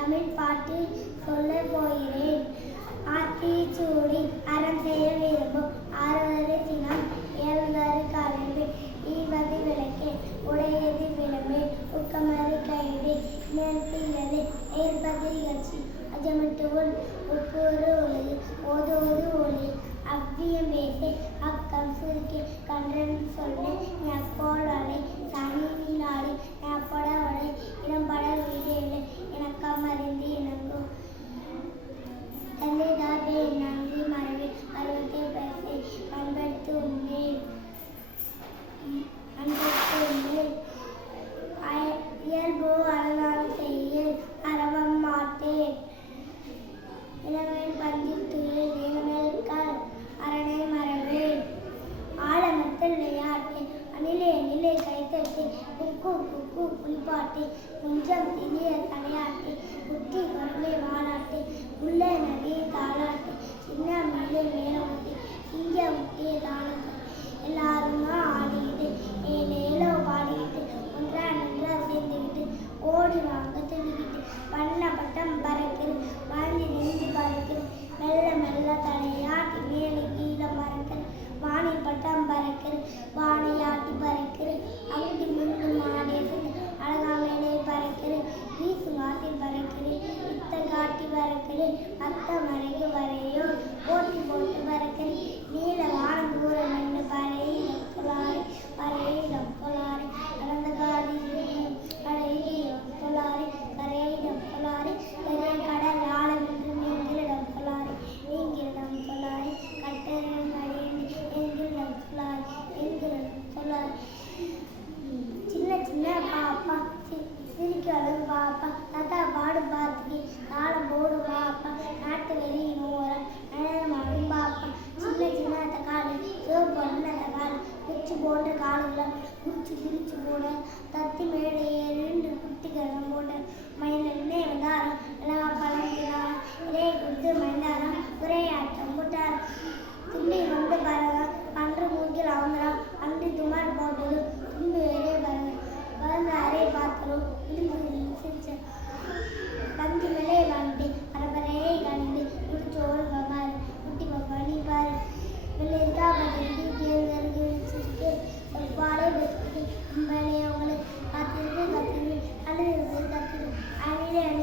தமிழ் பாட்டில் சொல்ல போகிறேன். ஆத்திச்சூடி அறம் செய்ய விரும்பும் குக்கு குக்கு புலிப்பாட்டு கொஞ்சம் திணிய தலையாட்டு குட்டி குரலை வாழாட்டு முல்லை நகையை உள்ள சின்ன சின்ன பாப்பா. சிரிக்காலும் பாப்பா. தாத்தா பாடு பாத்துக்கு. தாளம் போடு பாப்பா. நாட்டு வெளி மூரம். மடும் பாப்பா. சின்ன சின்ன தக்காளி சிவப்பு பண்ண தக்காளி பிரிச்சு போட்டு காலுங்களை பிரிச்சு பிரிச்சு போட. தத்தி மேடையை Yeah.